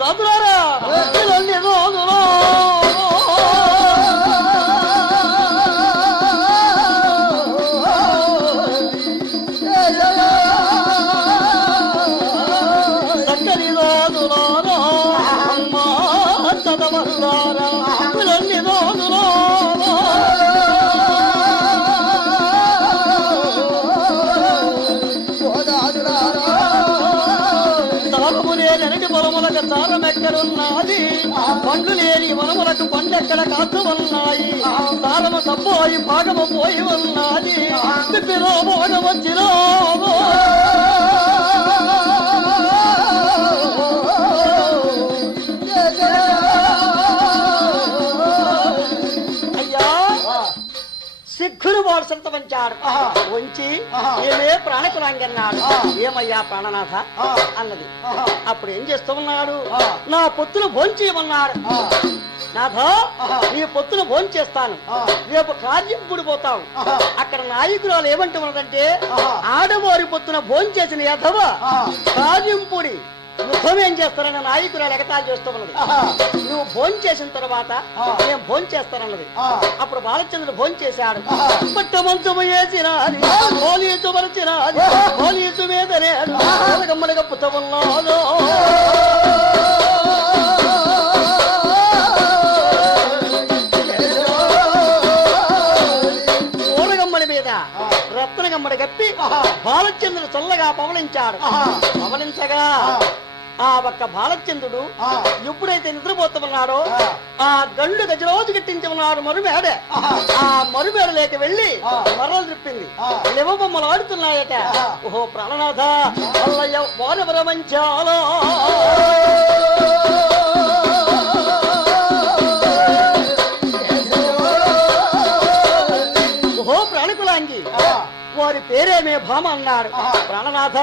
దాదులారా సక్కని దాదులారా అమ్మా చదవల్లారా పిల్లల్ని దాదులారా పొలములకు తారం ఎక్కడున్నది పండ్లు లేని వనములకు పండెక్కడ కాచు ఉన్నాయి తారము తప్పోయి భాగము పోయి ఉన్నది వచ్చిరా సిగ్గులు వారసంత వంచాడు వంచి ఏమే ప్రాణకులాంగి అన్నాడు ఏమయ్యా ప్రాణనాథ అన్నది అప్పుడు ఏం చేస్తూ ఉన్నాడు నా పొత్తులు భోంచేయమన్నాడు నాథ నీ పొత్తులు భోంచేస్తాను రేపు కార్యంపుడు పోతావు అక్కడ నాయకురాలు ఏమంటున్నదంటే ఆడవారి పొత్తున భోంచేసిన యథవ కార్యంపుడి యుద్ధం ఏం చేస్తారని నాయకురాలు ఎగతాలు చేస్తూ ఉన్నది నువ్వు భోజనం చేసిన తర్వాత నేను భోజనం చేస్తానన్నది అప్పుడు బాలచంద్రుడు భోజనం చేశాడు పట్ట మంచము వేసినాది పోలీసు మరచినాది పోలీసు మీదనే గమ్మడి కప్పుతూ ఉన్నాడు ఊరగమ్మడి మీద రత్నగమ్మడి కప్పి బాలచంద్రుడు చల్లగా పవలించాడు పవలించగా ఆ ఒక్క బాలచంద్రుడు ఎప్పుడైతే నిద్రపోతున్నాడో ఆ గండు గజరోజు గిట్టించున్నాడు మరుమేడ ఆ మరుమేడ లేక వెళ్ళి మరలు తిప్పింది లివబొమ్మలు ఆడుతున్నాయట ఓహో ప్రాణనాథ అల్లయ్య వానవరమంచాలో ఓహో ప్రాణకులాంగి వారి పేరేమే భామ అన్నాడు ప్రాణనాథ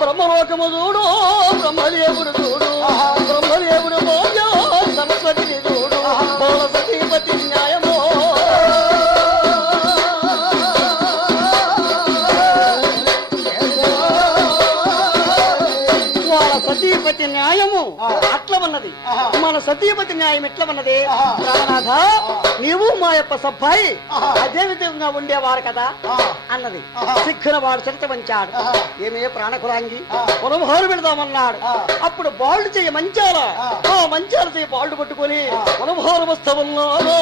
బ్రహ్మలోకము చూడు బ్రహ్మదేవుడు చూడు బ్రహ్మదేవుడు మోజో సరస్వతిని చూడు బోల సతీపతి న్యాయమో వాళ్ళ సతీపతి న్యాయము అట్ల ఉన్నది మన సతీపతి న్యాయం ఎట్లా ఉన్నది ప్రాణనాథ నీవు మా యొక్క సబ్బాయి అదే విధంగా ఉండేవారు కదా అన్నది సిక్కున వాడు చరిత వంచాడు ఏమే ప్రాణకులాంగి పొలమోరు పెడదామన్నాడు అప్పుడు బాల్డ్ చెయ్యి మంచాల ఆ మంచాల చెయ్యి బాల్డ్ పట్టుకొని పొలమోరు వస్తామన్నాడు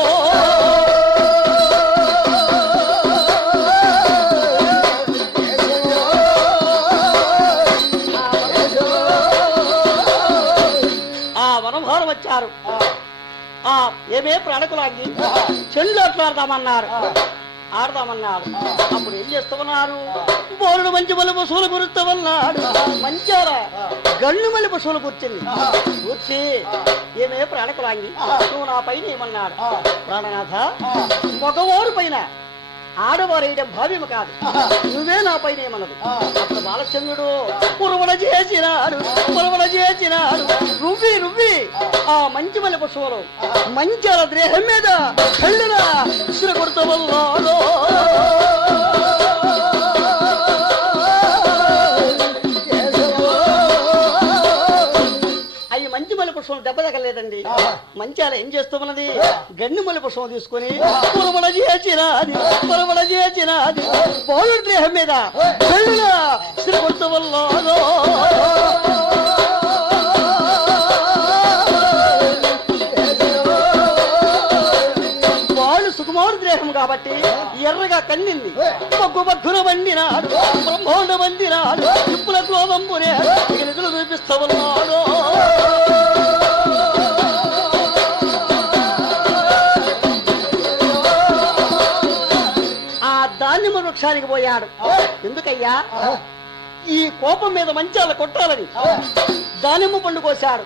వచ్చారు ఆ ఏమే ప్రాణకులాంగి చెల్లు అట్లాడదామన్నారు ఆడదామన్నాడు అప్పుడు ఏం చేస్తామన్నారు బోరుడు మంచి మళ్ళీ పశువులు గురుస్తామన్నాడు మంచాల గళ్ళు మళ్ళీ పశువులు కూర్చుంది కూర్చి ఏమే ప్రాణకులాంగి నువ్వు నా పైన ఏమన్నాడు ప్రాణనాథ మగవారు పైన ఆడవారు వేయడం భావ్యము కాదు నువ్వే నా పైన ఏమన్నది అప్పుడు బాలచంద్రుడు పురవడ చేసినాడు రువ్వి రువ్వి ఆ మంచి మల్లె పశువులు మంచాల దేహం మీద కళ్ళురా విసిర కొడుతూ వల్లాడు అవి మంచి మల్లె పుష్పం దెబ్బ తగలేదండి మంచాల ఏం చేస్తున్నది గండి మల్లె పుష్పం తీసుకుని పురవడ చేసినాది పౌరు దేహం మీద కళ్ళురా విసిర కొడుతూ వల్లాడు దేహం కాబట్టి ఎర్రగా కందింది బొగ్గు బగ్గున వండినాడు బ్రహ్మాండ వండినాడు ఇప్పుల క్లోదంపునే నిధులు చూపిస్తామన్నాడు ఆ దానిమ్మ వృక్షానికి పోయాడు ఎందుకయ్యా ఈ కోపం మీద మంచాల కొట్టాలని దానిమ్మ పండు కోశాడు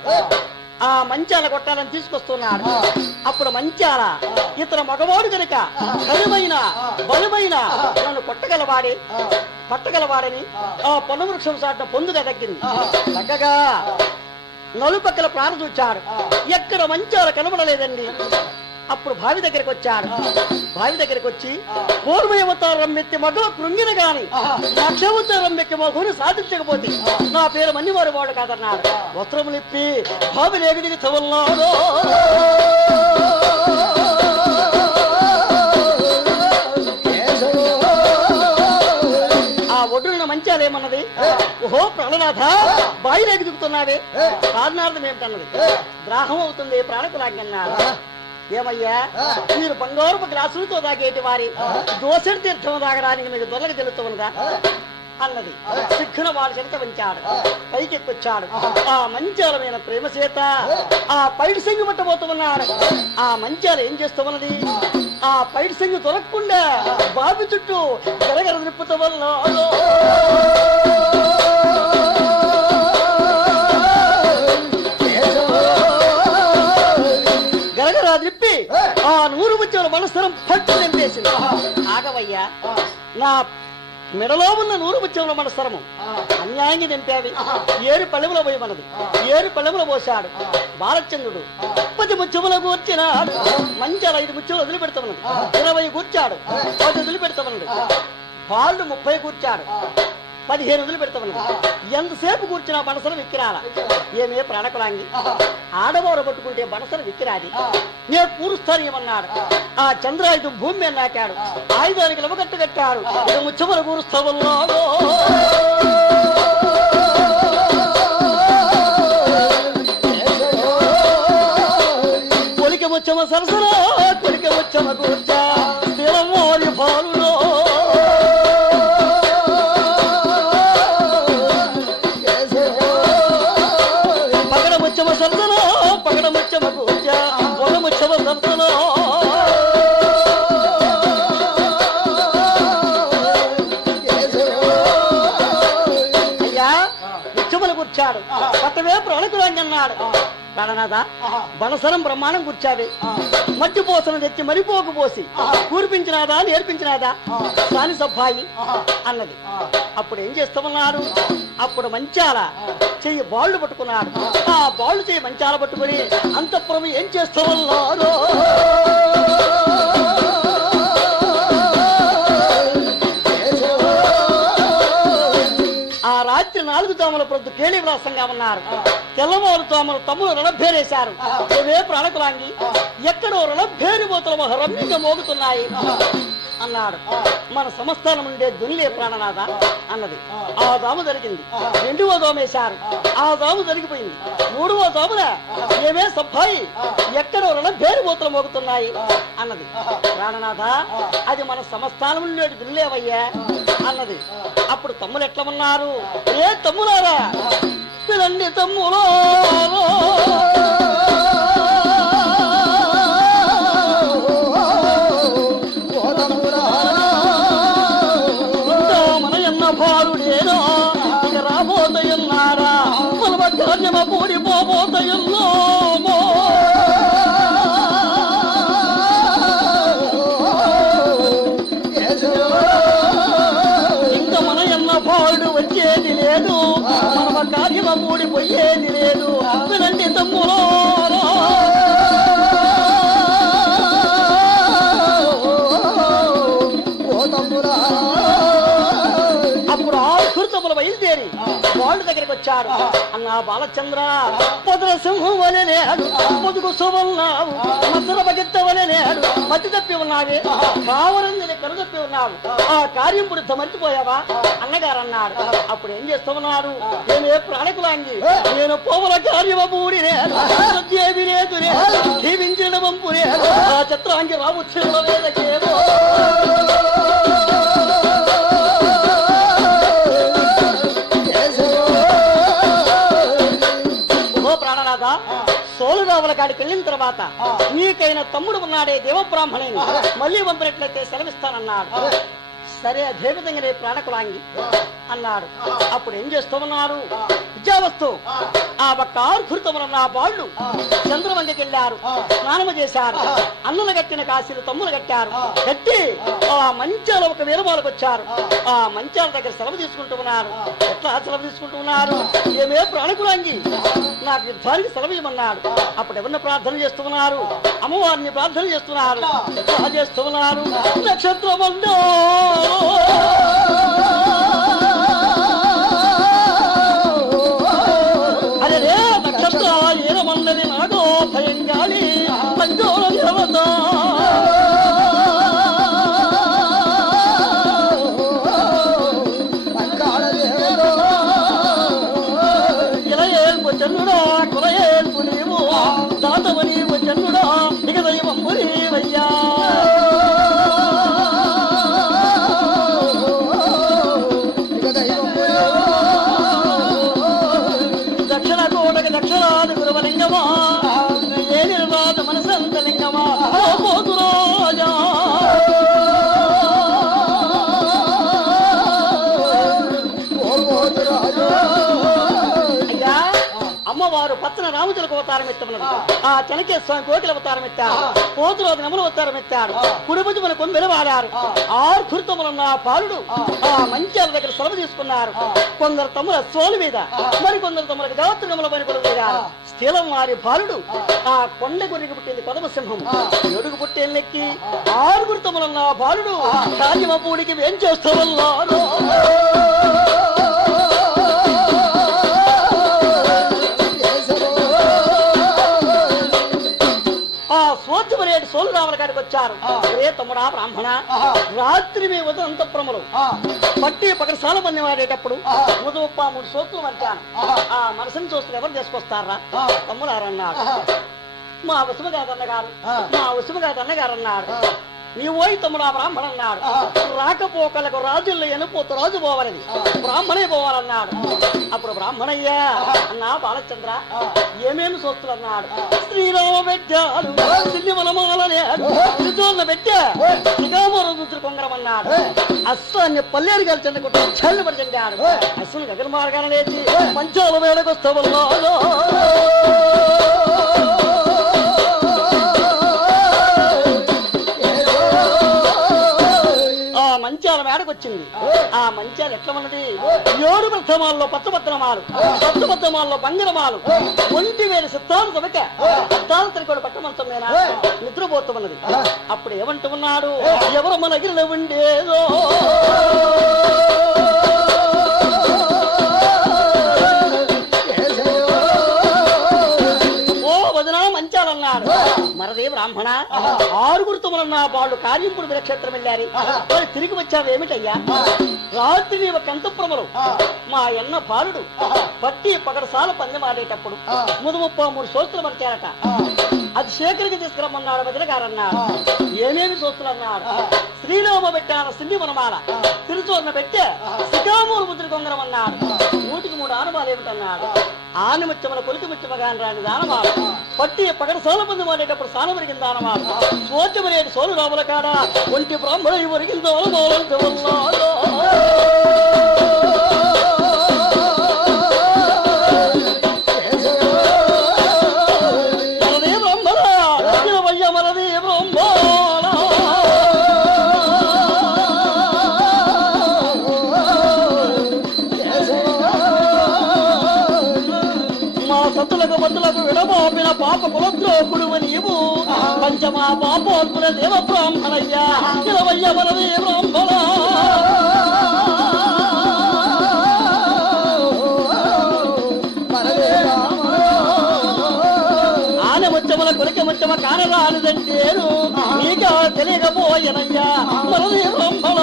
ఆ మంచాల కొట్టాలని తీసుకొస్తున్నాడు అప్పుడు మంచాల ఇతను మగవాడు కనుక బలమైన నన్ను పట్టగలవాడని ఆ పొన్న వృక్షం సాటిన పొందుగా తగ్గింది తగ్గగా నలుపక్కల ప్రాణ చూచాడు ఎక్కడ మంచాల కనబడలేదండి అప్పుడు భావి దగ్గరికి వచ్చాడు. భావి దగ్గరికి వచ్చి పూర్వయవతారం ఎత్తి మగవ కృంగిన గాని లక్షవతారం ఎక్కి మగుని సాధించకపోతే నా పేరు మన్నివారు వాడు కాదన్నాడు. వస్త్రములిప్పి భావి లేగదికి చవల్లాడు. ఆ ఒడ్డున మంచాలేమన్నది, ఓహో ప్రాణనాథ బాయిలోకి దిగుతున్నావే, కారణార్థం ఏమిటన్నది. ద్రాహం అవుతుంది ప్రాణకులాగన్నాడు. ఏమయ్యా మీరు బంగారపు గ్లాసులతో తాగేటి వారి దోసెడు తీర్థం తాగడానికి మీకు దొరక తెలుస్తున్నదా అన్నది. సిక్కున వాడు చెంత వంచాడు, పైకెక్కొచ్చాడు. ఆ మంచాలమైన ప్రేమ చేత ఆ పైడి సంగి పట్టబోతున్నాడు. ఆ మంచాలు ఏం చేస్తామన్నది, ఆ పైడి సంగి దొరకకుండా బాబు చుట్టూ గరగర నిప్పుత వల్ల గరగరా దిప్పి ఆ 100 ముత్యాల మనస్తరం పట్టు నింపేసింది. ఆగవయ్యా, నా మెడలో ఉన్న 100 ముత్యముల మనస్తరము అన్యాయంగా నింపేవి. 7 పళ్ళెముల పోయి మనది 7 పళ్ళెముల పోశాడు. బాలచంద్రుడు 10 ముత్యముల కూర్చినాడు. మంచాల 5 ముత్యములు వదిలిపెడతామన్నది. 20 కూర్చాడు, 10 వదిలిపెడతామన్నది. వాళ్ళు 30 కూర్చాడు, 15 వదిలిపెడతామన్నది. ఎంతసేపు కూర్చున్నా బనసలు విక్కిరాల. ఏమే ప్రాణకులాంగి, ఆడవారు పట్టుకుంటే బనసలు విక్కిరాది. నేను పూరుస్తాను ఏమన్నాడు. ఆ చంద్రాయుధం భూమి మీద నాకాడు, ఆయుధానికి లవకట్టు కట్టాడు. ముచ్చమలు కూరుస్తావల్లాగో. కొలిక ముచ్చమ సరసరా, కొలిక ముచ్చమ కూర్చా స్థిరమోరి పాలులో. పగడ ముచ్చమ సరసలో, పగడ ముచ్చమ కూర్చా పొగ ముచ్చమ సరసలో. కూర్చాడు కొత్తవే ప్రాణకురాంగన్నాడు. ప్రాణనాథ బలసరం బ్రహ్మాండం కూర్చావి, మట్టి పోసను తెచ్చి మరిపోకు పోసి కూర్పించినాదా నేర్పించినాదా సాని సబ్బాయి అన్నది. అప్పుడు ఏం చేస్తామన్నారు, అప్పుడు మంచాల చెయ్యి బాళ్ళు పట్టుకున్నాడు. ఆ బాళ్ళు చెయ్యి మంచాల పట్టుకుని అంతఃపురం ఏం చేస్తామన్నారు. ఆ రాత్రి 4 దోమల ప్రొద్దు కేళి విలాసంగా ఉన్నారు. తెల్లవారు దోమలు తమ్ముడు రణభేరేశారు. ఏవే ప్రాణకులాంగి, ఎక్కడో రణభేరిపోతల రమ్యంగా మోగుతున్నాయి అన్నాడు. మన సంస్థానం ఉండే దునిలే ప్రాణనాథ అన్నది. ఆ దోమ జరిగింది. 2వ దోమేశారు, ఆ దోమ జరిగిపోయింది. 3వ దోమల ఏమే సబ్బాయి, ఎక్కడో రణభేరిపోతలు మోగుతున్నాయి అన్నది. ప్రాణనాథ అది మన సంస్థానం ఉండే దునిలేవయ్యా అన్నది. అప్పుడు తమ్ములు ఎట్లా ఉన్నారు, ఏ తమ్ములారా పిలండి తమ్ములో. మన ఎన్న భారుడేనా ఇక రాబోతయున్నారా, మన ధాన్యమ కూడిపోబోతయున్నో. వచ్చేది లేదు, మన కార్యమ మూడిపోయేది లేదు. వినండి తమ్ములో. అప్పుడు ఆకృతములు బయలుదేరి వాళ్ళు దగ్గరికి వచ్చారు. అన్నా బాలచంద్ర పొదల సింహం వలె నేడు, పొదుగు సువన్నావు, మసల బగిత్త వలె నేడు మతి తప్పి ఉన్నావే, కావరంజని కను తప్పి ఉన్నావు. ఆ కార్యం పుడిత మర్చిపోయావా అన్నగారు అన్నాడు. అప్పుడు ఏం చేస్తున్నాడు, నేనే ప్రాణకులాంగి, నేను పోవల కార్యమ పూడి నేదేవి లేదు జీవించిన వంపురే ఆ చిత్రాంగి రావు చిరువేదకేదో. సోలురావుల కాడికి వెళ్ళిన తర్వాత నీకైన తమ్ముడు ఉన్నాడే దేవబ్రాహ్మణుని మళ్ళీ పంపినట్లయితే సెలవిస్తానన్నాడు. సరే అదే విధంగా రే ప్రాణకులాంగి అన్నాడు. అప్పుడు ఏం చేస్తామన్నారు? విద్యావస్తు ఆ ఒక్క ఆర్కృతములన్న వాళ్ళు చంద్రవంగకి వెళ్ళారు, స్నానము చేశారు, అన్నలు కట్టిన కాశీలు తమ్ములు కట్టారు, కట్టి ఆ మంచాల ఒక వీరమాలకు వచ్చారు. ఆ మంచాల దగ్గర సెలవు తీసుకుంటూ ఉన్నారు. ఎట్లా సెలవు తీసుకుంటూ ఉన్నారు? ఏమే ప్రాణకులాంగి నాకు యుద్ధానికి సెలవు ఇవ్వమన్నాడు. అప్పుడు ఎవరిని ప్రార్థన చేస్తున్నారు? అమ్మవారిని ప్రార్థన చేస్తున్నారు. ఎట్లా చేస్తున్నారు? నక్షత్రమంలో అదే నక్షత్ర ఏరమన్నది నాగో భయంగాలి పంజోర దేవత చెన్నుడా కులయేల్పు నీవు దాతవ నీవు చెన్నుడా ఇక దైవము నీవయ్యా. దక్షిణ కోటకి దక్షిణాది గురువలింగమా ఏ నిర్వాద మనసంత లింగమా పోతు రాజా. అమ్మవారు పచ్చన రామచిలక అవతారం ఎత్తమన్నది. ఆ చెనకే స్వామి కోకిల అవతారం ఎత్తారు, పోతురోజు నముల అవతారం ఎత్తాడు, కుడిభుజమున కొమ్మెలు వాడారు. ఆర్ధృతములన్న పాలుడు ఆ మంచాల దగ్గర సెలవు తీసుకున్నారు. కొందరు తమ్ముల సోలు మీద, మరి కొందరు తమ్ములకు దేవతృగముల పని కొడుకున్నారు. స్థిలం వారి బాలుడు ఆ కొండ గురికి పుట్టింది కొదమ సింహం, ఏడుగు పుట్టేళ్ళెక్కి ఆరుగురు తమ్ములన్న బాలుడు కాళీమపూడికి ఏం చేస్తామన్నారు? సోత్యమనేటి సోలు రాముల కాడికి వచ్చారు. రే తమ్ముడా బ్రాహ్మణ, రాత్రి మీ ఉదంతపురములు పట్టి పకడసాల మంది వాడేటప్పుడు ముదుప్ప 3 సోతులు వంటాను. ఆ మనసుని చూస్తే ఎవరు తీసుకొస్తారా తమ్ముడారన్నాడు. మా ఉసుమగాదన్నగారు మా ఉసుమగాదన్నగారు అన్నాడు. నీ ఓయి తమ్ముడా బ్రాహ్మణ అన్నాడు. రాకపోకలకు రాజుల్లో ఎనుపోతు రాజు పోవాలని బ్రాహ్మణే పోవాలన్నాడు. అప్పుడు బ్రాహ్మణయ్యా అన్నా బాలచంద్ర ఏమేమి సోస్తులు అన్నాడు. శ్రీరామ పెట్టాడు సిద్ధిమలమాలనేడు పెట్టా కొంగరం అన్నాడు. అశ్వాన్ని పల్లేరు కలిసి కొట్టి చల్లు పడి చెందాడు. అశ్వని దగ్గర మార్గాన లేచి పంచాల వేడకొస్తావల్లో మంచాల మేడకొచ్చింది. ఆ మంచాలు ఎట్లా ఉన్నది? 7 ప్రథమాల్లో పచ్చపత్రమాలు, పచ్చపత్రమాల్లో బంగారమాలు, 1,000 సిత్తాలు తొలక అద్దాల తరికోడు పట్టమంతం మీద నిద్రపోతున్నది. అప్పుడు ఏమంటూ ఉన్నాడు? ఎవరు మన గిరిలో ఉండేదో మంచాలన్నాడు. మరదే బ్రాహ్మణ, 6 తమ్ములన్న వాళ్ళు కార్యంపుడు విలక్షేత్రం వెళ్ళారు. వాళ్ళు తిరిగి వచ్చారు ఏమిటయ్యా? రాత్రి నీ ఒక అంతఃపురములు మా అన్న బాలుడు పట్టి పకడసాల పందెం ఆడేటప్పుడు 33 సోస్తులు మరిచారట. అది శేఖరికి తీసుకురమ్మన్నాడు. వదిలగారన్నాడు. ఏమేమి సోస్తులు అన్నాడు? శ్రీరామ పెట్టాన సిన్ని వనమాల, తిరుచూర్ణ పెట్టే సికామూరు ముద్ర కొంగరం అన్నాడు. 3 ఆనమాలు ఏమిటన్నాడు? ఆనిముత్యముల కొలికి ముత్యమగాని రాని దానమాలు, పట్టి పకడసాల పందెం ఆడేటప్పుడు స్థానం వరిగిన దానమాలు, సోత్యమనేటి సోలు రాముల కాడ ఒంటి బ్రాహ్మణ వరిగిందో మందులకు విడబాపిన పాప కులద్రోకుడు నీవు పంచమా పాపోత్తుల దేవ బ్రాహ్మణయ్యా ఇలవయ్య వలదే బ్రాహ్మణ. ఆనముచ్చముల కొలిక ముచ్చమ కానరానిదంటేను నీక తెలియకపోయనయ్యా వలదే బ్రాహ్మణ.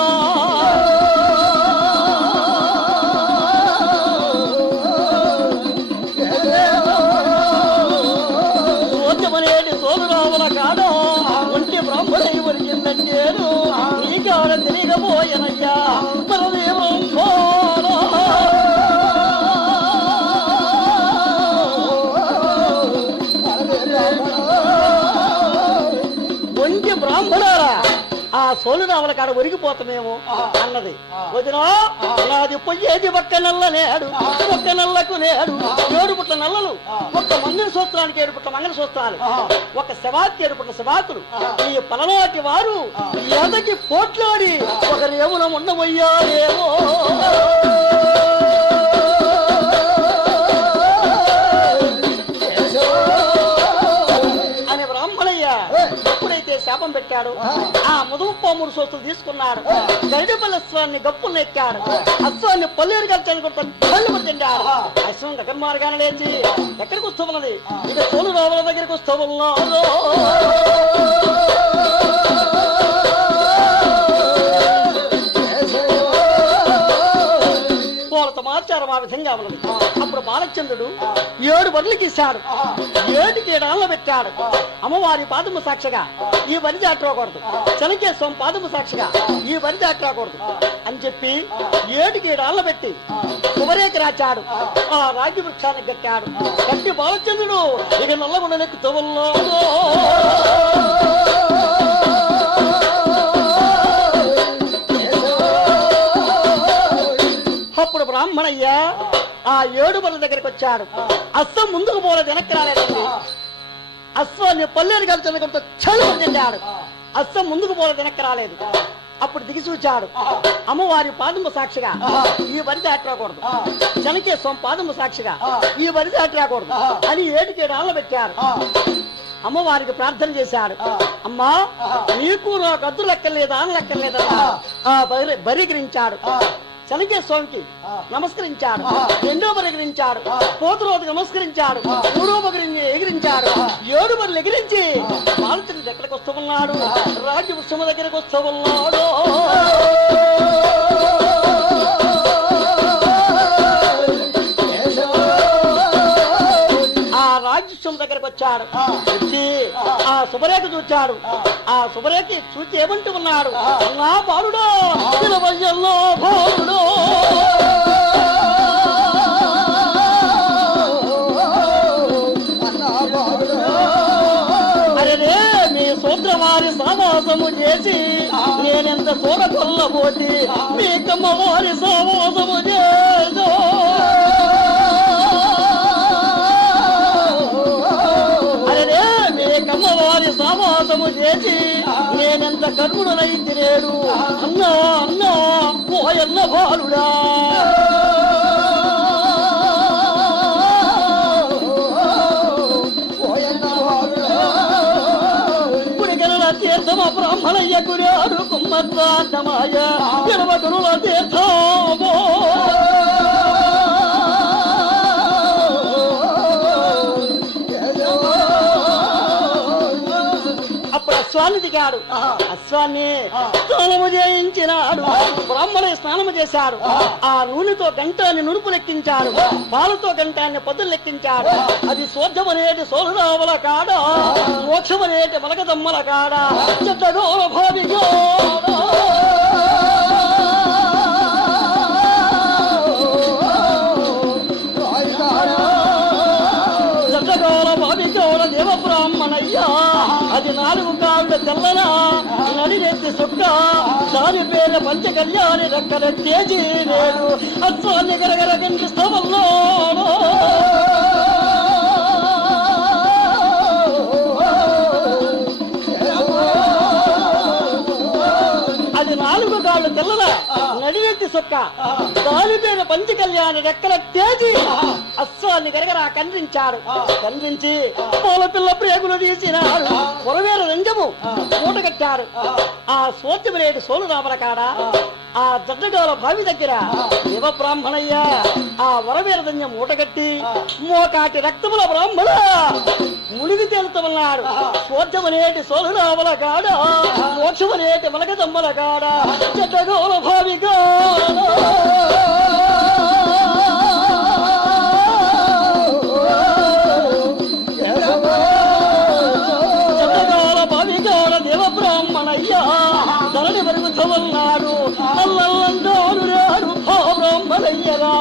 సోదరావుల కాడ ఒంటి బ్రాహ్మణ వరికిందంటేను నీకాడ తెలియకపోయనయ్యా మరదే బ్రాహ్మణ. ఒంటి బ్రాహ్మణారా, ఆ సోలురావుల కాడ ఒరిగిపోతామేమో అన్నది. వదినా నాది పొయ్యేది ఒక్క నల్ల లేడు, ఒక్క నల్లకు లేడు, 7 పుట్ల నల్లలు, ఒక్క మంగళ సూత్రానికి 7 పుట్ల మంగళ సూత్రాలు, ఒక శవాకి 7 పుట్ల శవాకులు. ఈ పలనాటి వారు ఎదకి పోట్లాడి ఒకరు ఏమున ఉండబోయారేమో. అని బ్రాహ్మణయ్య ఎప్పుడైతే శాపం పెట్టాడు, ఆ ముదుపాముడు సోస్తులు తీసుకున్నాడు, గరిడపల్లి అశ్వాన్ని గప్పులు ఎక్కాడు, అశ్వాన్ని పల్లేరు కలిసి కళ్ళు తింటాడు. అశ్వం దగ్గర మార్గాన లేచి ఎక్కడికి వస్తున్నది, ఇక తోలు రావుల దగ్గరికి వస్తూ ఉన్నాడు. సమాచారం ఆ విధంగా ఉన్నది. అప్పుడు బాలచంద్రుడు 7 బరులకి ఇచ్చాడు, 7కి 7 ఆళ్ళ పెట్టాడు. అమ్మవారి పాదము సాక్షిగా ఈ వరి దాటరాకూడదు, చనకేశ్వం పాదము సాక్షిగా ఈ వరి దాటరాకూడదు అని చెప్పి 7కి 7 ఆళ్ళ పెట్టి శుభరేఖ రాచాడు. ఆ రాజ్య వృక్షాన్ని కట్టాడు. కట్టి బాలచంద్రుడు ఇక నల్లగొండ నెక్కుతూ ఉన్నాడు. అప్పుడు బ్రాహ్మణయ్య ఆ 7 బరుల దగ్గరికి వచ్చాడు. అశ్వం ముందుకు పోలేదు, వెనక్కి రాలేదండి. అశ్వాన్ని పల్లేరు కలిసి చలు తింటాడు. అశ్వం ముందుకు పోలేదు, వెనక్కి రాలేదు. అప్పుడు దిగి చూచాడు. అమ్మవారి పాదము సాక్షిగా ఈ వరి దాటరాకూడదు, చనకేశ్వం పాదము సాక్షిగా ఈ వరి దాటరాకూడదు అని 7కి 7 ఆళ్ళ పెట్టారు. అమ్మవారికి ప్రార్థన చేశాడు. అమ్మా నీకు నాకు అద్దు లెక్కలేదా అని లెక్కలేదా బరిగిరించాడు. చనకేశ్వరంకి నమస్కరించాడు, 2వ బరి ఎగిరించాడు, 4వ రోజుకి నమస్కరించాడు, 3వ బరి ఎగిరించాడు, 7 బరులు ఎగిరించి బాలచంద్రుడు ఎక్కడికి వస్తూ ఉన్నాడు, రాజ్య వృక్షము దగ్గరికి వస్తూ ఉన్నాడు. ఆ రాజ్యవృక్షం దగ్గరకు వచ్చాడు. వచ్చి ఆ శుభరేఖ చూచాడు. ఆ శుభరేఖ చూచి ఏమంటూ ఉన్నాడు, నా బాలుడో బాలుడో అరే మీ సూత్రవారి సావాసము చేసి నేనెంత చూడకొల్లబోటి మీ కమ్మవారి సావాసము చేదో. అరే మీ కమ్మవారి సావాసము చేసి నేనెంత కర్ముడనైంది నేడు. అన్నా అన్నా ఓయన్న బాలుడా, తీర్థమ బ్రాహ్మణయ్య గురాడు కుమ్మద్వాటమాయ 20 గురుల తీర్థమో. అప్పుడు అశ్వాన్ని దిగాడు. అశ్వాన్ని స్నానము చేయించినాడు. బ్రాహ్మణే స్నానము చేశాడు. ఆ నూనెతో గంటాన్ని నునుపు లెక్కించాడు, పాలతో గంటాన్ని పొద్దులు లెక్కించాడు. అది స్వర్ధమనేటి సోలురావుల కాడ, మోక్షమనేటి మలకదమ్మల కాడ చెడ్డగో భావియో. దేవ బ్రాహ్మణయ్యా అది 4 కాళ్ళ తెల్లన నడినెత్తి సుక్క, దాని పేరు పంచకళ్యాణి రెక్కల తేజీ లేదు. అశ్వాన్ని గరగర కనిపిస్తామల్లో అది 4 కాళ్ళు తెల్లన నడినెత్తి సుక్క, దాని పేరు పంచకళ్యాణి రెక్కల తేజీ. అశ్వాన్ని గరగర ఖండించాడు. ఖండించి పూల పిల్ల ప్రేగులు తీసినాడు. పొరవేర రంజము మూట కట్టారు. ఆ సోత్యమనేటి సోలురామల కాడ ఆ దడ్డగోల బావి దగ్గర దేవ బ్రాహ్మణయ్య ఆ వరవేర దంజం మూట కట్టి మోకాటి రక్తముల బ్రాహ్మణ మునిగి తేలుతున్నాడు. సోత్యమనేటి సోలురామల కాడ, మోక్షమనేటి మలకదమ్మల కాడ దడ్డగోల భావిగా దేవ బ్రాహ్మణయ్యా ధరణి వరుగుతున్నాడు. అల్లల్లంటోడు రాడు ఓ బ్రాహ్మణయ్యరా.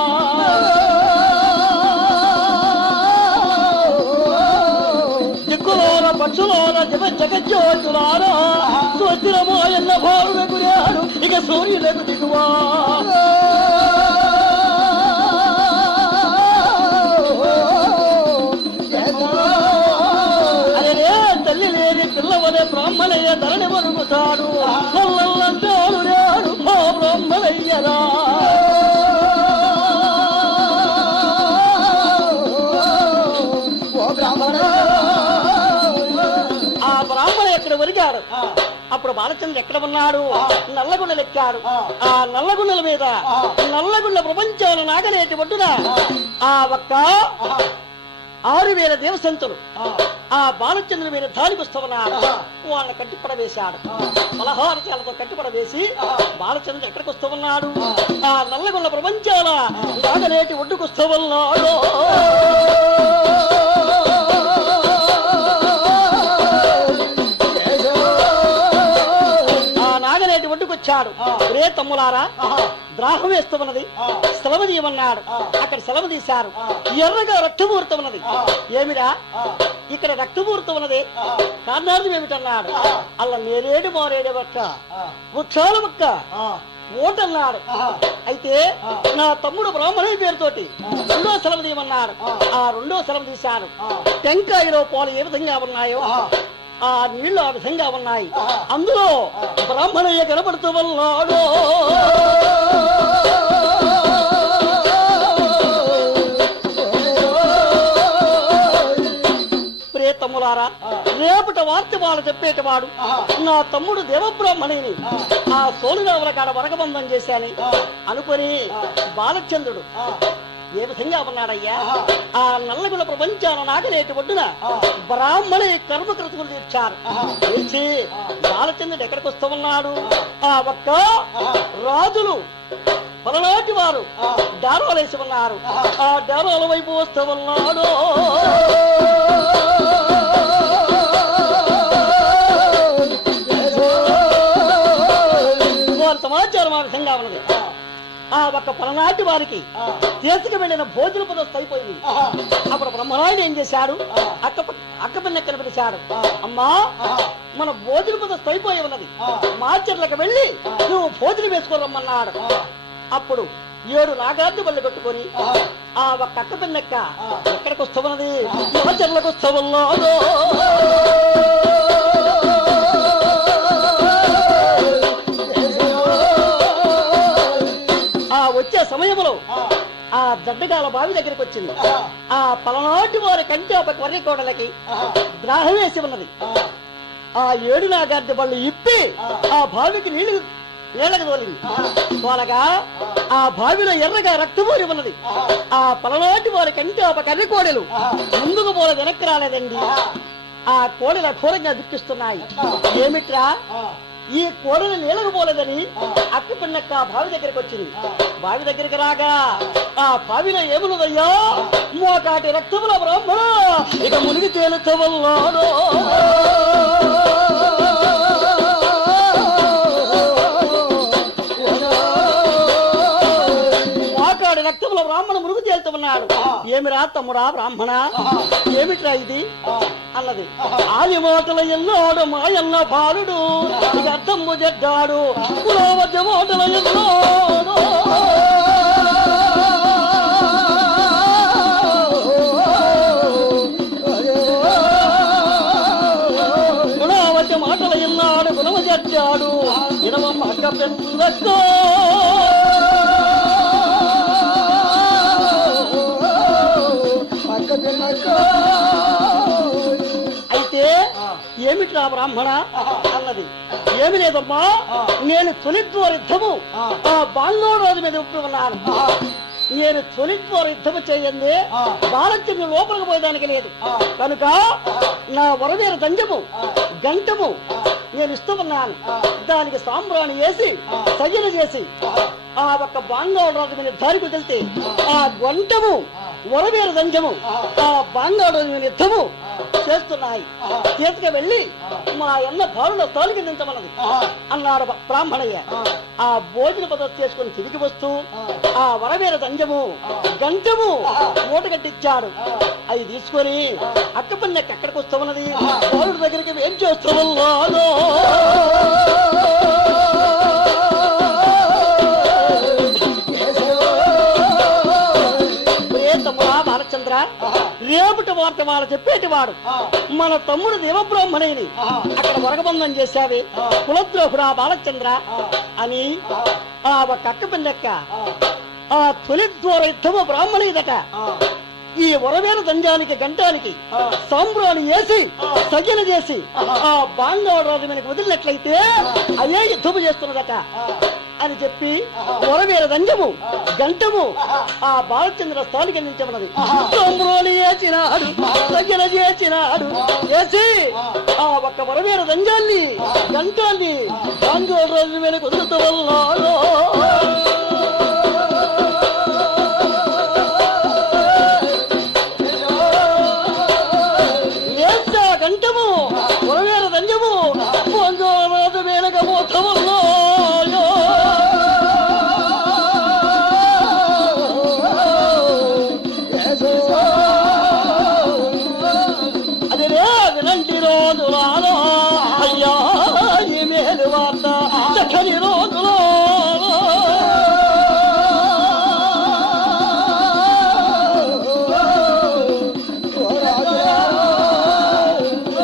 దిక్కులోన పక్షులోన జగజ్యోతులారా స్వస్తిరమో ఎన్న భావులకు రాడు ఇక సూర్యులకు దిగువా తల్లి లేని పిల్లవనే బ్రాహ్మణయ్య ధరణి వరుగుతాడు నల్లంటాడు రాడు మా బ్రాహ్మణయ్యరా ఆ బ్రాహ్మణ ఎక్కడ ఒరిగాడు అప్పుడు బాలచంద్ర ఎక్కడ ఉన్నాడు నల్లగుండలు ఎక్కాడు ఆ నల్లగుండల మీద నల్లగుండ ప్రపంచాన్ని నాగనేటి ఒడ్డున ఆ ఒక్క 6000 దేవసంతులు ఆ బాలచంద్రుని మీద దానికి వస్తున్నారు వాళ్ళని కట్టిపడవేశాడు పలహారశాలతో కట్టిపడవేసి బాలచంద్రుడు ఎక్కడికి వస్తూ ఉన్నాడు ఆ నల్లగొండ ప్రపంచాల నాగనేటి ఒడ్డుకు వస్తూ ఉన్నాడు ఒడ్డుకొచ్చాడు రే తమ్ములారా ద్రాహం వేస్తూ ఉన్నది సెలవు తీయమన్నాడు అక్కడ సెలవు తీశారు ఎర్రగా రక్తమూర్తం ఉన్నది ఏమిరా ఇక్కడ రక్తమూర్తం ఉన్నది కారణార్థం ఏమిటన్నాడు అలా నేరేడు మారేడు ఒక్క వృక్షాల ఒక్క ఓటన్నాడు అయితే నా తమ్ముడు బ్రాహ్మణుడి పేరుతోటి రెండో సెలవు తీయమన్నాడు ఆ రెండో సెలవు తీశారు టెంకాయలో పాలు ఏ విధంగా ఉన్నాయో ఆ నీళ్లు ఆ విధంగా ఉన్నాయి అందులో బ్రాహ్మణయ్య కనపడుతూ ఉన్నాడు ప్రియతమ్ములారా రేపటి వార్త వాళ్ళు చెప్పేటవాడు నా తమ్ముడు దేవబ్రాహ్మణిని ఆ సోలురావుల కాడ వరకబంధం చేశాని అనుకొని బాలచంద్రుడు ఏ విధంగా ఉన్నాడయ్యా ఆ నల్లగుల ప్రపంచాల నాగనేటి ఒడ్డున బ్రాహ్మణ కర్మకృతులు తీర్చారు తీర్చి బాలచంద్రుడు ఎక్కడికి వస్తూ ఉన్నాడు ఆ ఒక్క రాజులు పలనాటి వారు డారోలేసి ఉన్నారు ఆ డారోల వైపు వస్తూ ఉన్నాడు వారి సమాచారం ఆ విధంగా ఉన్నది ఆ ఒక్క పలనాటి వారికి తీసుకు వెళ్ళిన భోజన పదస్తు అయిపోయింది అప్పుడు బ్రహ్మరాయుడు ఏం చేశాడు అక్కపన్న కనిపించాడు అమ్మా మన భోజన పదస్తు అయిపోయి ఉన్నది మాచర్లకు వెళ్ళి నువ్వు భోజనం వేసుకోరమ్మన్నాడు అప్పుడు 7 నాగార్లు బళ్ళు కట్టుకొని ఆ ఒక్క అక్కపన్నెక్క ఎక్కడికి వస్తూ ఉన్నది మాచర్లకు వస్తూ ఉన్నాడు వచ్చే సమయంలో ఆ దడ్డగాల బావి దగ్గరికి వచ్చింది ఆ పలనాటి వారి కంటి ఒక వర్రి కోడలకి ద్రాహం వేసి ఉన్నది ఆ 7 నాగార్జు బళ్ళు ఇప్పి ఆ బావికి నీళ్ళకి తోలింది తోలగా ఆ బావిలో ఎర్రగా రక్తమూరి ఉన్నది ఆ పలనాటి వారి కంటి ఒక కర్రి కోడలు ముందుకు పోల వెనక్కి రాలేదండి ఆ కోడల ఘోరంగా దుఃఖిస్తున్నాయి ఏమిట్రా ఈ కోడలు నీళ్ళకు పోలేదని అక్కపిన్నక్క బావి దగ్గరికి వచ్చింది బావి దగ్గరికి రాగా ఆ బావిలో ఏమున్నదయ్యా మోకాటి రక్తముల బ్రాహ్మణ ఇక మునిగి తేలుతూ ఉన్నాడు మోకాటి రక్తముల బ్రాహ్మణ మునుగు తేలుతూ ఉన్నాడు ఏమిరా తమ్ముడా బ్రాహ్మణ ఏమిట్రా ఇది అన్నది ఆది మాటల ఎల్లాడు మాయన్న బాలుడు అర్థము చెడ్డాడు పురోవద్య మాటల ఎల్లాడు పురోవద్య మాటల ఎల్లాడు గుణము చెడ్డాడు ఇడవమ్మ అక్క పెద్దక్కో అయితే ఏమిట్రా బ్రాహ్మణ అన్నది ఏమి లేదమ్మా నేను తొలిద్వార యుద్ధము ఆ బాంగోడు రోజు మీద ఉప్పి ఉన్నాను నేను తొలిద్వార యుద్ధము చేయండి బాలచంద్రుడు లోపలికి పోయేదానికి లేదు కనుక నా వరవేర దంజము గంటము నేను ఇస్తూ ఉన్నాను దానికి సాంబ్రాణి వేసి సజ్జన చేసి ఆ ఒక్క బాంగోడు రోజు మీద దారికి వదిలితే ఆ గంటము వరవేర దంజము ఆ బాంగోడు రోజు మీద యుద్ధము చేస్తున్నాయి, తీసుకు వెళ్ళి మా అన్న బాలులో తోలికిందించమన్నది అన్నాడు బ్రాహ్మణయ్య. ఆ భోజన పద్ధతి చేసుకుని తిరిగి వస్తూ ఆ వరవేర దంజము గంటము మూటగట్టిచ్చాడు. అది తీసుకొని అక్కపన్నెక్క ఎక్కడికి వస్తూ ఉన్నది, బాలుడి దగ్గరికి ఏం చేస్తూ ఉన్నాను. బాలచంద్ర, రేపటి వార్త వాళ్ళు చెప్పేటి వాడు మన తమ్ముడు దేవబ్రాహ్మణుని అక్కడ వరగబంధం చేశావి, కులద్రోహుడా బాలచంద్ర అని ఆ ఒక అక్క పిల్లెక్క ఆ తొలి దూర యుద్ధము బ్రాహ్మణుదట. ఈ వరవేల దంజానికి గంటానికి సాంబ్రాన్ని వేసి సజ్జన చేసి ఆ బాంగవరాజు మనకి వదిలినట్లయితే అదే యుద్ధము చేస్తున్నదట అని చెప్పి వరవేల దంజము గంటము ఆ బాలచంద్ర స్థానికి అందించబడినది. సాంబ్రాన్ని వేసినాడు, సజ్జన చేసినాడు, వేసి ఆ ఒక్క వరవేల దంజాన్ని గంటాన్ని బాంగవరాజు మనకి వదులుతూ వల్లాలో గంటము వరవేల దంజము బాంగవరాజు మేనక మోసవల్లో రోజులాలో అయ్యా ఈ మేలు వార్త చక్కని రోజులో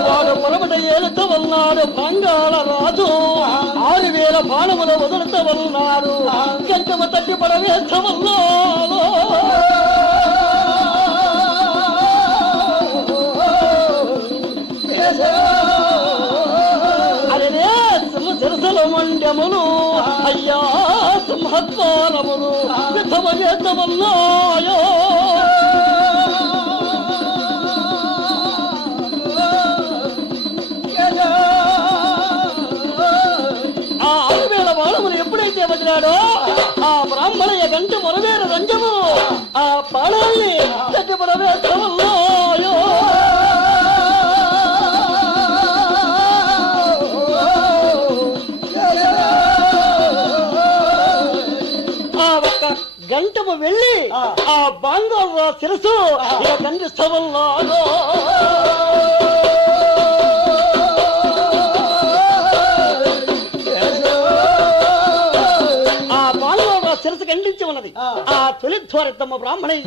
వాడు పొలమట ఏలుతూ ఉన్నాడు బంగాళ రాజు, 6000 బాణములు వదులుతూ ఉన్నాడు, గంటమ తట్టి పడవేస్తూ ఉన్నాడు. మండములు అయ్యా సింహద్వారములు యుద్ధమ చేతమన్నాయో. ఆ 6000 బాణములు ఎప్పుడైతే వదిలాడో ఆ బ్రాహ్మణయ్య గంట మొరవేర రంజము ఆ బాణాల్ని తట్టిపడవేస్తమన్నాయో. గంటము వెళ్ళి ఆ బాంగవ శిరసు ఇక ఖండిస్తవల్లాలో. ఆ బాంగవ శిరసు ఖండించి ఉన్నది. ఆ తొలి ద్వారిద్దమ్మ బ్రాహ్మణి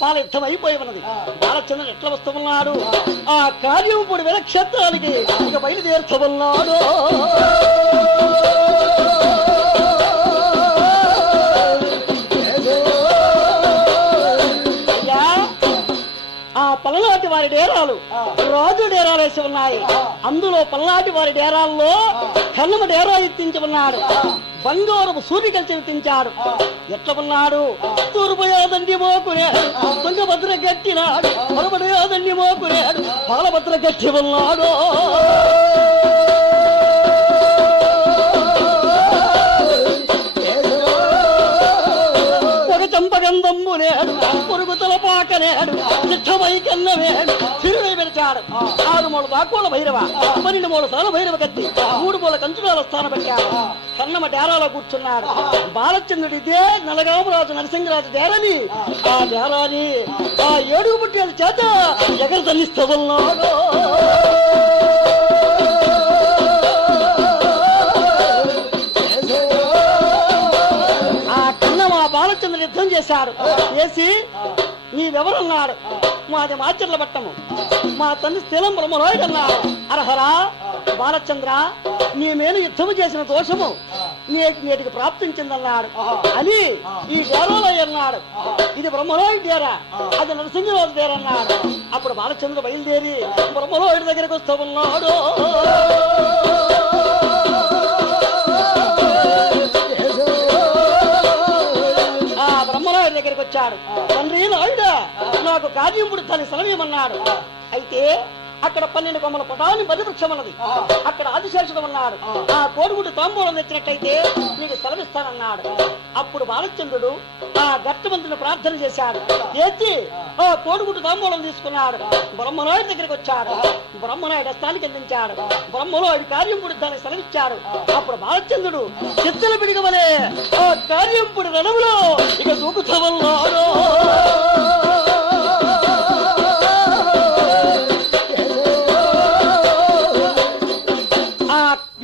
పాల యుద్ధం అయిపోయి ఉన్నది. బాలచంద్రుడు ఎట్లా వస్తున్నాడు, ఆ కార్యముడి విలక్షేత్రానికి ఇక బయలుదేరుతవన్నాడు. ఆ పల్నాటి వారి డేరాలు రాజు డేరాలు వేసి ఉన్నాయి. అందులో పల్నాటి వారి డేరాల్లో కన్నమ డేరా ఎత్తించి ఉన్నాడు, బంగారపు సూర్యకల్చి ఎత్తించాడు. ఎట్లా ఉన్నాడు, తూర్పుయాదండి మోకునేడు తుంగభద్ర గట్టినాడు, మరబడియాదండి మోకునేడు పాలభద్ర గట్టి ఉన్నాడు. చంపగంధమ్ము నేడు పొరుగుతల పాకనేడు చిట్టమై కన్నవేడు తిరువై పెరిచాడు. 6 మూల దాకోల భైరవ, 12 మూల స్థాన భైరవ కత్తి, 3 మూల కంచుడాల స్థానం పెట్టాడు. కన్నమ డేరాలో కూర్చున్నాడు. బాలచంద్రుడు ఇదే నలగామరాజు నరసింహరాజు డేరని ఆ డేరాని ఆ 7 ముట్టేల చేత ఎగరు తల్లిస్తున్నాడు. బాలచంద్రుడు యుద్ధం చేశాడు. చేసి నీవెవరన్నాడు, మాది మాచర్ల పట్టము, మా తండ్రి స్థలం బ్రహ్మరాయుడు అన్నాడు. అర్హరా బాలచంద్ర, నీ మేలు యుద్ధము చేసిన దోషము నేటికి ప్రాప్తించిందన్నాడు. అని ఈ గౌరవయ్య అన్నాడు, ఇది బ్రహ్మరాయుడు డేరా, అది నరసింహరాజు డేరా అన్నాడు. అప్పుడు బాలచంద్రుడు బయలుదేరి బ్రహ్మరాయుడు దగ్గరికి వస్తూ ఉన్నాడు. దగ్గరికి వచ్చాడు. తండ్రి నాయుడా, నాకు కార్యముడు తన సెలవేమన్నాడు. అయితే అక్కడ 12 కొమ్మల పటాని బలి వృక్షం ఉన్నది. అక్కడ ఆదిశేషుడు ఉన్నాడు. ఆ కోడిగుడ్డు తాంబూలం తెచ్చినట్టయితే నీకు సెలవిస్తానన్నాడు. అప్పుడు బాలచంద్రుడు ఆ గట్టమంతుని ప్రార్థన చేశాడు. చేసి ఆ కోడిగుడ్డు తాంబూలం తీసుకున్నాడు. బ్రహ్మనాయుడు దగ్గరికి వచ్చాడు. బ్రహ్మనాయుడు హస్తానికి అందించాడు. బ్రహ్మనాయుడు కార్యంపుడి దానికి సెలవిచ్చాడు. అప్పుడు బాలచంద్రుడు చిత్తల పిడిగవలే ఆ కార్యంపుడి రణములో ఇక దూకుతవల్లాడో.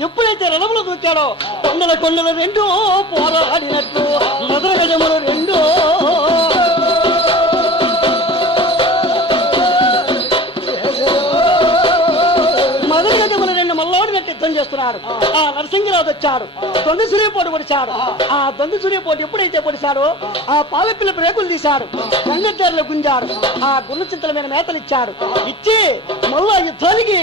ఎప్పుడైతే రణములు దూకాడో కొండల రెండో పోరాడినట్టు మధుర గజములు రెండో మల్లాడినట్టు యుద్ధం చేస్తున్నాడు. ఆ నరసింహరాజు వచ్చాడు. దొంగ సూర్యపోటు పొడిచాడు. ఆ దొంగ సూర్యపోటు ఎప్పుడైతే పొడిచాడో ఆ పాలపిల్ల బ్రేకులు తీశాడు. గంగద్దరిలో గుంజాడు. ఆ గున్న చింతల మీద మేతలు ఇచ్చాడు. ఇచ్చి మళ్ళా యుద్ధానికి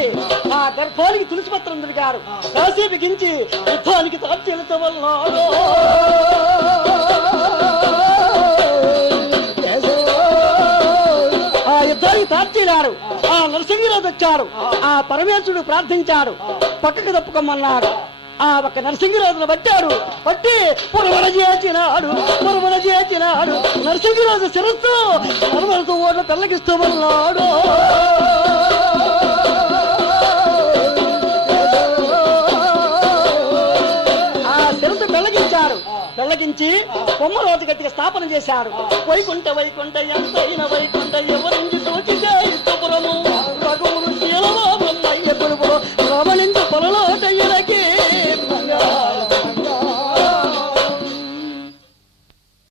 ఆ గర్భానికి తులసి పత్రం దొరికాడు. కాసేపు గించి యుద్ధానికి తాడ్చెలుత వల్ల ఆ యుద్ధానికి తాడ్చేలాడు. ఆ నరసింహరాజు వచ్చాడు. ఆ పరమేశ్వరుడు ప్రార్థించాడు. పక్కకు తప్పుకోమన్నాడు. ఆ ఒక నరసింహరాజును పట్టాడు. పట్టి పురమణ చేసినాడు. నరసింహరాజు శిరస్సు నర్మలతో ఓట్ల తెల్లగిస్తూ ఉన్నాడు. ఆ శిరస్సు పెళ్ళగించి కొమ్మరోజు గట్టిగా స్థాపన చేశాడు. వైకుంఠ ఎంతైన వైకుంఠ ఎవరించి తోచి